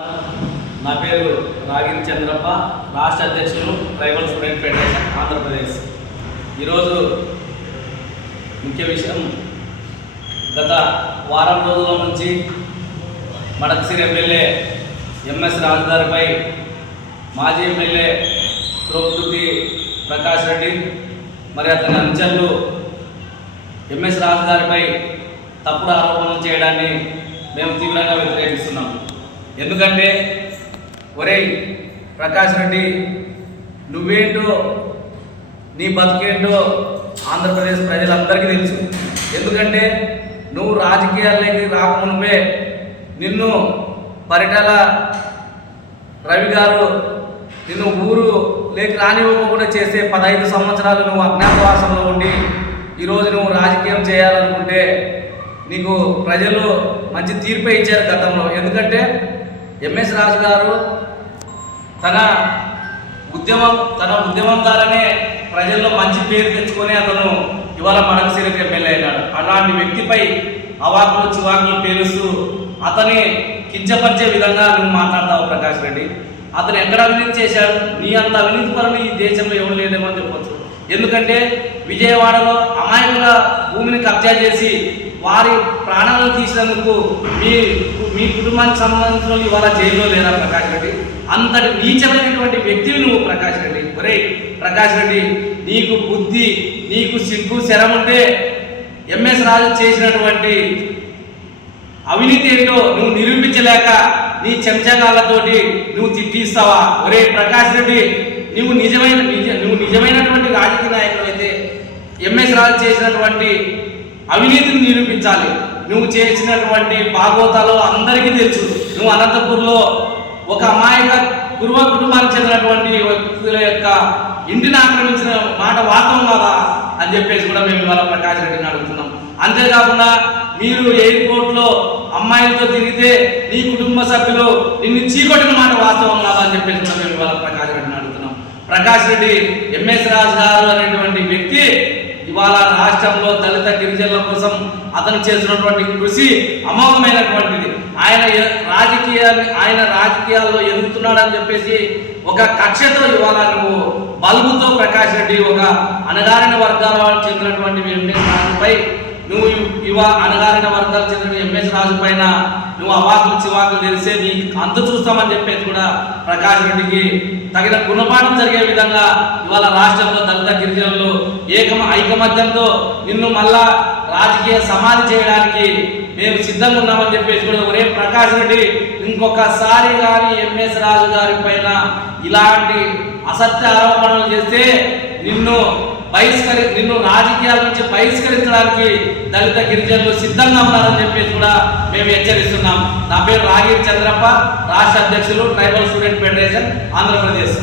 నా పేరు రాగిరి చంద్రప్ప, రాష్ట్ర అధ్యక్షులు ట్రైబల్ స్టూడెంట్ ఫెడరేషన్ ఆంధ్రప్రదేశ్. ఈరోజు ముఖ్య విషయం, గత వారం రోజుల నుంచి మడకసిరి ఎమ్మెల్యే ఎంఎస్ రాజు గారిపై మాజీ ఎమ్మెల్యే త్రోపుతుర్తి ప్రకాష్ రెడ్డి మరి అతని అనుచరులు ఎంఎస్ రాజు గారిపై తప్పుడు ఆరోపణలు చేయడాన్ని మేము తీవ్రంగా వ్యతిరేకిస్తున్నాం. ఎందుకంటే ఒరేయ్ ప్రకాష్ రెడ్డి, నువ్వేంటో నీ బతికేంటో ఆంధ్రప్రదేశ్ ప్రజలందరికీ తెలుసు. ఎందుకంటే నువ్వు రాజకీయాల్లోకి రాకమునిపే నిన్ను పరిటాల రవి గారు నిన్ను ఊరు లేక రానివ్వకుండా చేసే 15 సంవత్సరాలు నువ్వు అజ్ఞాతవాసంలో ఉండి ఈరోజు నువ్వు రాజకీయం చేయాలనుకుంటే నీకు ప్రజలు మంచి తీర్పే ఇచ్చారు గతంలో. ఎందుకంటే ఎంఎస్ రాజు గారు తన ఉద్యమం ద్వారానే ప్రజల్లో మంచి పేరు తెచ్చుకొని అతను ఇవాళ మడకసిరికి ఎమ్మెల్యే అయినాడు. అలాంటి వ్యక్తిపై అవాకులు చివాకులు పేలుస్తూ అతని కించపరిచే విధంగా నువ్వు మాట్లాడతావు ప్రకాష్ రెడ్డి. అతను ఎక్కడ అవినీతి చేశాడు? నీ అంత అవినీతి పరులు ఈ దేశంలో ఎవరు లేదేమని చెప్పొచ్చు. ఎందుకంటే విజయవాడలో అమాయకుల భూమిని కబ్జా చేసి వారి ప్రాణాలను తీసినందుకు మీ కుటుంబానికి సంబంధించిన ఇవాళ జైల్లో లేరా ప్రకాష్ రెడ్డి? అంతటి నీచమైనటువంటి వ్యక్తివి నువ్వు ప్రకాష్ రెడ్డి. ఒరే ప్రకాష్ రెడ్డి, నీకు బుద్ధి, నీకు సిగ్గు శరం ఉంటే ఎంఎస్ రాజు చేసినటువంటి అవినీతి ఏంటో నువ్వు నిరూపించలేక నీ చెంచగాళ్ళతోటి నువ్వు తిట్టిస్తావా? ఒరే ప్రకాష్ రెడ్డి, నువ్వు నిజమైనటువంటి రాజకీయ నాయకుడు అయితే ఎంఎస్ రాజు చేసినటువంటి అవినీతిని నిరూపించాలి. నువ్వు చేసినటువంటి భాగవతాలు అందరికీ తెలుసు. నువ్వు అనంతపూర్లో ఒక అమాయక కురువ కుటుంబానికి చెందినటువంటి వ్యక్తుల యొక్క ఇంటిని ఆక్రమించిన మాట వాస్తవం కాదా అని చెప్పేసి కూడా మేము ఇవాళ ప్రకాష్ రెడ్డిని అడుగుతున్నాం. అంతేకాకుండా మీరు ఎయిర్పోర్ట్లో అమ్మాయిలతో తిరిగితే నీ కుటుంబ సభ్యులు నిన్ను చీకొట్టిన మాట వాస్తవం కాదా అని చెప్పేసి కూడా మేము ఇవాళ ప్రకాష్ రెడ్డిని అడుగుతున్నాం. ప్రకాష్ రెడ్డి, ఎంఎస్ రాజు గారు అనేటువంటి వ్యక్తి ఇవాళ రాష్ట్రంలో దళిత గిరిజనుల కోసం అతను చేసినటువంటి కృషి అమోఘమైనటువంటిది. ఆయన రాజకీయాల్లో ఎదుగుతున్నాడని చెప్పేసి ఒక కక్షతో ఇవాళ నువ్వు బల్బుతో ప్రకాష్ రెడ్డి ఒక అణగారిన వర్గాల చెందినటువంటి ఎంఎస్ రాజుపై నువ్వు అణగారిన వర్గాలు చెందిన ఎంఎస్ రాజు పైన నువ్వు అవాకులు చివాకులు తెలిసే నీ అంత చూస్తామని చెప్పేసి కూడా ప్రకాష్ రెడ్డికి తగిన గుణపాఠం జరిగే విధంగా ఇవాళ రాష్ట్రంలో దళిత గిరిజనులు ఐకమత్యంతో నిన్ను మళ్ళా రాజకీయ సమాధి చేయడానికి మేము సిద్ధంగా ఉన్నామని చెప్పేసి కూడా ఒరే ప్రకాష్ రెడ్డి, ఇంకొకసారి కానీ ఎంఎస్ రాజు గారి పైన ఇలాంటి అసత్య ఆరోపణలు చేస్తే నిన్ను రాజకీయాల నుంచి బహిష్కరించడానికి దళిత గిరిజనులు సిద్ధంగా ఉన్నారని చెప్పేసి కూడా మేము హెచ్చరిస్తున్నాం. నా పేరు రాగిరి చంద్రప్ప, రాష్ట్ర అధ్యక్షులు ట్రైబల్ స్టూడెంట్ ఫెడరేషన్ ఆంధ్రప్రదేశ్.